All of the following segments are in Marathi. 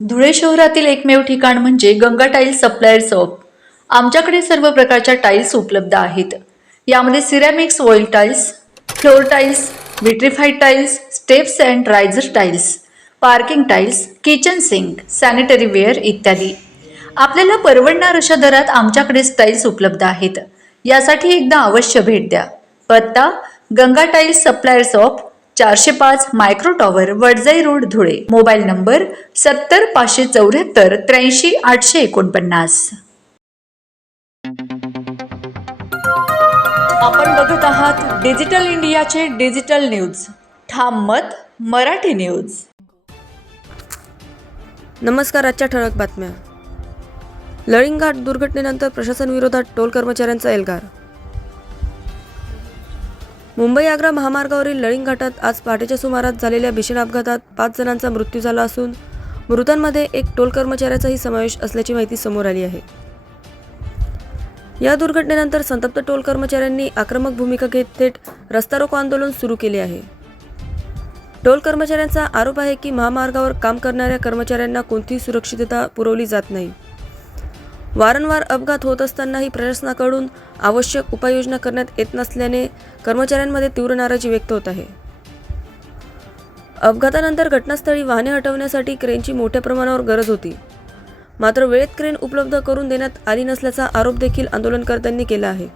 धुळे शहरातील एकमेव ठिकाण म्हणजे गंगा टाइल्स सप्लायर शॉप। आमच्याकडे सर्व प्रकारच्या टाइल्स उपलब्ध आहेत। यामध्ये ceramics, oil tiles, floor tiles, vitrified tiles, steps and riser tiles, parking tiles, kitchen sink, sanitary ware इत्यादी। आपल्याला परवडणार अशा दरात आमच्याकडे टाइल्स उपलब्ध आहेत। यासाठी एकदा अवश्य भेट द्या। पत्ता Ganga tiles supplier shop, 405 micro tower, Wadjai road, Dhule. Mobile number 70 574 83 849। आपण बघत आहात डिजिटल इंडियाचे डिजिटल न्यूज। ठाम मत मराठी न्यूज। नमस्कार। आजच्या ठळक बातम्या। लळिंग घाट दुर्घटनेनंतर प्रशासन विरोधात टोल कर्मचाऱ्यांचा एल्गार। मुंबई आग्रा महामार्गावरील लळिंग घाटात आज पहाटेच्या सुमारास झालेल्या भीषण अपघातात 5 जणांचा मृत्यू झाला असून मृतांमध्ये एक टोल कर्मचाऱ्याचाही समावेश असल्याची माहिती समोर आली आहे। या दुर्घटनेनंतर संतप्त टोल कर्मचाऱ्यांनी आक्रमक भूमिका घेत थेट रस्ता रोको आंदोलन सुरू केले आहे। टोल कर्मचाऱ्यांचा आरोप आहे की महामार्गावर काम करणाऱ्या कर्मचाऱ्यांना कोणतीही सुरक्षितता पुरवली जात नाही। वारंवार अपघात होत असतानाही प्रशासनाकडून आवश्यक उपाययोजना करण्यात येत नसल्याने कर्मचाऱ्यांमध्ये तीव्र नाराजी व्यक्त होत आहे। अपघातानंतर घटनास्थळी वाहने हटवण्यासाठी क्रेनची मोठ्या प्रमाणावर गरज होती, मात्र वेळेत क्रेन उपलब्ध करून देण्यात आली नसल्याचा आरोप देखील आंदोलनकर्त्यांनी केला आहे।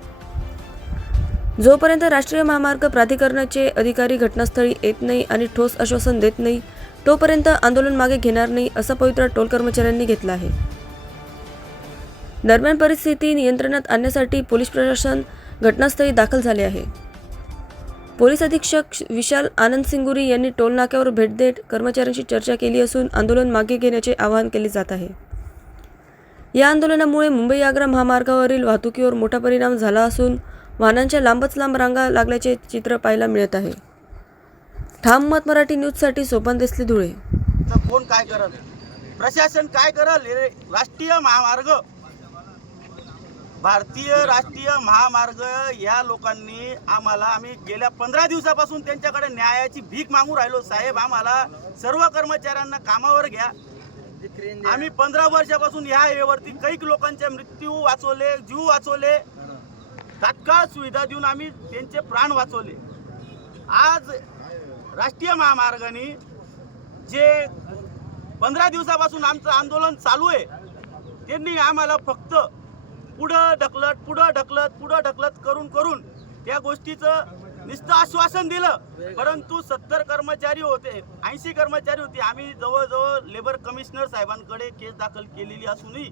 जोपर्यंत राष्ट्रीय महामार्ग प्राधिकरणाचे अधिकारी घटनास्थळी येत नाही आणि ठोस आश्वासन देत नाही तोपर्यंत आंदोलन मागे घेणार नाही असा पवित्रा टोल कर्मचाऱ्यांनी घेतला आहे। दरम्यान परिस्थिती नियंत्रणात आणण्यासाठी पोलीस प्रशासन घटनास्थळी दाखल झाले आहे। पोलीस अधीक्षक विशाल आनंद सिंगुरी यांनी टोल नाक्यावर भेट देत कर्मचाऱ्यांशी चर्चा केली असून आंदोलन मागे घेण्याचे आवाहन केले जात आहे। या आंदोलनामुळे मुंबई आग्रा महामार्गावरील वाहतुकीवर मोठा परिणाम झाला असून वाहनांच्या लांबच लांब रांगा लागल्याचे चित्र पाहायला मिळत आहे। ठाम मत मराठी न्यूजसाठी सोपान देसले, धुळे। कोण काय करल, प्रशासन काय करल? राष्ट्रीय महामार्ग, भारतीय राष्ट्रीय महामार्ग या लोकांनी आम्ही गेल्या 15 दिवसापासून त्यांच्याकडे न्यायाची भीक मागू राहिलो। साहेब, आम्हाला सर्व कर्मचाऱ्यांना कामावर घ्या। आम्ही 15 वर्षापासून या वेळेवरती कैक लोकांचे मृत्यू वाचवले, जीव वाचवले, तात्काळ सुविधा देऊन आम्ही त्यांचे प्राण वाचवले। आज राष्ट्रीय महामार्गाने जे 15 दिवसापासून आमचं आंदोलन चालू आहे, त्यांनी आम्हाला फक्त पुढं ढकलत करून त्या गोष्टीचं नुसतं आश्वासन दिलं, परंतु 70 कर्मचारी होते, 80 कर्मचारी होते। आम्ही जवळजवळ लेबर कमिशनर साहेबांकडे केस दाखल केलेली असूनही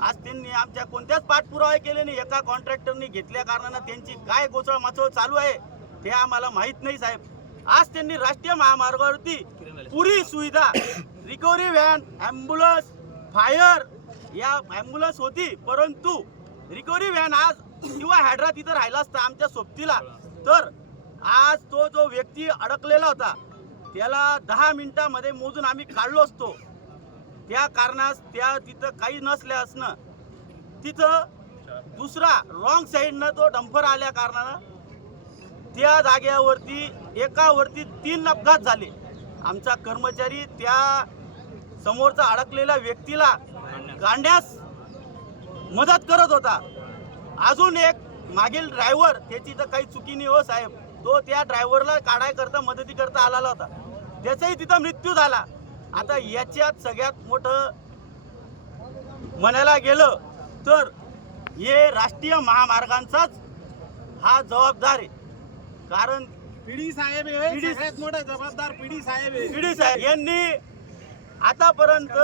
आज त्यांनी आमच्या कोणत्याच पाठपुरावे केले नाही। एका कॉन्ट्रॅक्टरनी घेतल्या कारणानं त्यांची काय गोचळ माचळ चालू आहे ते आम्हाला माहीत नाही। साहेब, आज त्यांनी राष्ट्रीय महामार्गावरती पुरी सुविधा, रिकव्हरी व्हॅन, ॲम्ब्युलन्स, फायर, या ॲम्ब्युलन्स होती, परंतु रिकव्हरी व्हॅन आज किंवा हॅड्रा तिथं राहिला असता आमच्या सोबतीला, तर आज तो जो व्यक्ती अडकलेला होता त्याला 10 मिनिटांमध्ये मोजून आम्ही काढलो असतो। त्या कारणास तिथं काही नसल्यासनं तिथं दुसरा रॉंग साईडनं तो डंपर आल्या कारणानं त्या जागेवरती एकावरती 3 अपघात झाले। आमचा कर्मचारी त्या समोरचा अडकलेल्या व्यक्तीला काढण्यास मदत करत होता। अजून एक मागील ड्रायव्हर, त्याची तर काही चुकी नाही हो साहेब, तो त्या ड्रायव्हरला काढायकरता मदतीकरता आलेला होता, त्याचाही तिथं मृत्यू झाला। आता याच्यात सगळ्यात मोठं म्हणायला गेलं तर हे राष्ट्रीय महामार्गांचाच हा जबाबदार आहे, कारण पीडी साहेब सगळ्यात मोठा जबाबदार पीडी साहेब यांनी आतापर्यंत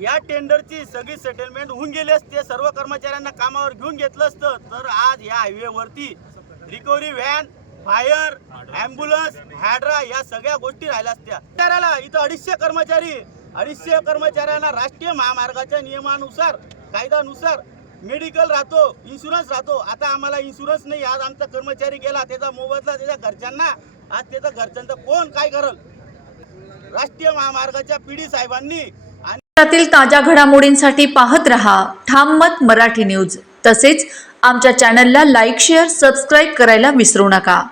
या टेंडरची सगळी सेटलमेंट होऊन गेली असते, सर्व कर्मचाऱ्यांना कामावर घेऊन घेतलं असतं, तर आज या हायवेवरती रिकव्हरी व्हॅन, फायर, ॲम्ब्युलन्स, हॅड्रा या सगळ्या गोष्टी राहिल्या असत्या। इथं 250 कर्मचाऱ्यांना राष्ट्रीय महामार्गाच्या नियमानुसार, कायद्यानुसार मेडिकल राहतो, इन्शुरन्स राहतो। आता आम्हाला इन्शुरन्स नाही। आज आमचा कर्मचारी गेला, त्याचा मोबदला त्याच्या घरच्यांना, आज त्याच्या घरच्यांचं कोण काय करल? राष्ट्रीय महामार्गाच्या पीडी साहेबांनी ताज्या घडामोडींसाठी पाहत रहा ठाम मत मराठी न्यूज। तसेच आमच्या चॅनलला लाईक, शेअर, सबस्क्राईब करायला विसरू नका।